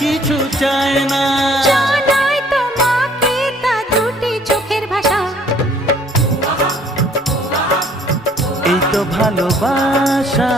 কিছু চায় না। জানাই তোমাকে তা দুটি চোখের ভাষা। এই তো ভালোবাসা।